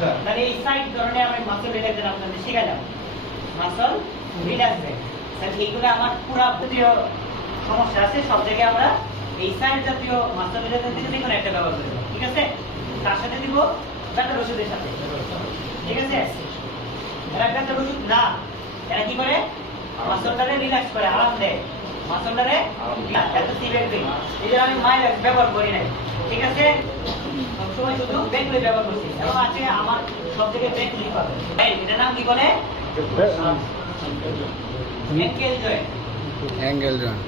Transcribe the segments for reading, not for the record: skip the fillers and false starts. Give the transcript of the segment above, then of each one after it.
তাহলে এই সাইড ধরনের আমি মাসল রিল্যাক্সের আপনাদের শিখাইলাম মাসল রিল্যাক্সে তাহলে এইগুলো আমার পুরো জাতীয় সমস্যা আছে সব জায়গায় আমরা এই সাইড জাতীয় মাসল রিল্যাক্সের থেকে কোনো একটা ব্যবহার করব ঠিক আছে তার সাথে দিব ব্যথার ওষুধের সাথে ঠিক আছে এরা ব্যথার ওষুধ না এরা কি করে মাসলটারে রিল্যাক্স করে আরাম দেয় মাসলটারে এত সিভিয়ার দিই এই যে আমি মাইলেজ ব্যবহার করি নাই ঠিক আছে সবসময় শুধু ব্যাকলি ব্যবহার করছি এবং আছে আমার সব থেকে ব্যাকলি পাবে এটার নাম কি বলে angle joint angle joint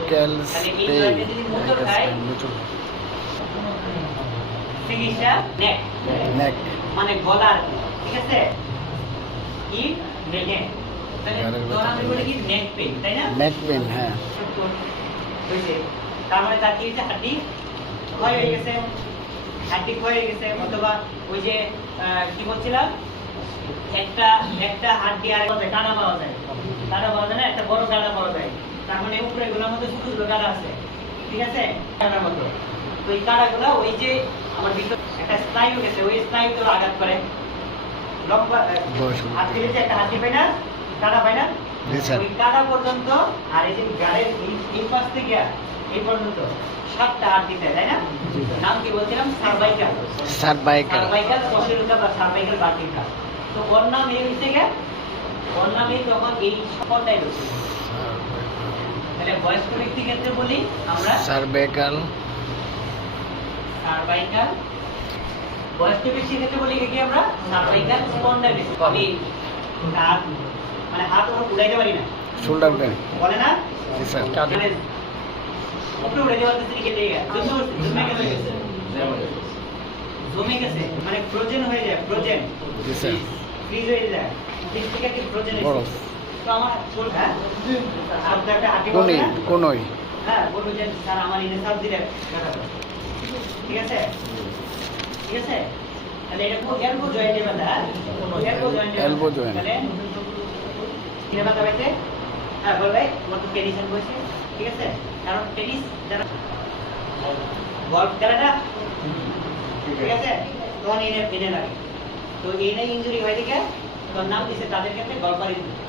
angle চিকিৎসা নেক নেক মানে গলার ঠিক আছে কি নেকে তাহলে তোর আমি বলি কি নেক পেইন তাই না নেক পেইন হ্যাঁ হইছে তার মানে তার কি হইছে হাড্ডি ক্ষয় হয়ে গেছে হাড্ডি ক্ষয় হয়ে গেছে অথবা ওই যে কি বলছিলাম একটা একটা হাড্ডি আর কাটা পাওয়া যায় না একটা বড় কাটা পাওয়া যায় তার মানে উপরে এগুলোর মধ্যে ছোট ছোট কাটা আছে ঠিক আছে কাটার মতো তো এই কাটাগুলো ওই যে আমার ভিতর একটা স্নায়ু গেছে ওই স্নায়ুতে আঘাত করে লম্বা হাত দিলে যে একটা হাড্ডি পাই না কাটা পাই না ওই কাটা পর্যন্ত আর এই যে গাড়ির এই পাশ থেকে এই পর্যন্ত 7টা হাড্ডি দেয় তাই না নাম কি বলছিলাম সার্ভাইকাল পশ্চাৎ বা সার্ভাইকাল ভার্টিকাল তো ওর নাম এই হইছে কে ওর নামে তখন এই সকলটাই রয়েছে তাহলে বয়স্ক ব্যক্তি ক্ষেত্রে বলি আমরা সার্ভাইকাল বয়স্ক ব্যক্তি ক্ষেত্রে বলি কি আমরা সার্ভাইকাল স্পন্ডাইলিটিস আমি হাত মানে হাত ওর উড়াইতে পারি না শোল্ডার পেন বলে না জি স্যার উপরে উড়ে যাওয়ার ক্ষেত্রে কি লেগে জমে গেছে মানে ফ্রোজেন হয়ে যায় ফ্রোজেন জি স্যার ফ্রিজ হয়ে যায় ফ্রিজ থেকে কি ফ্রোজেন বরফ তো আমার হ্যাঁ আপনার একটা হাঁটি কোনই হ্যাঁ বলবো যে স্যার আমার ইনে সাব দিলে ঠিক আছে তাহলে এটা কোন এলবো জয়েন্টে বাঁধা এলবো জয়েন্ট তাহলে কিনে বাঁধা হয়েছে হ্যাঁ বল ভাই তোমার তো টেনিসন বসে ঠিক আছে কারণ টেনিস যারা গলফ খেলাটা ঠিক আছে তখন এনে লাগে তো এনে ইনজুরি হয় দেখে তোর নাম দিছে তাদের ক্ষেত্রে গলফার ইনজুরি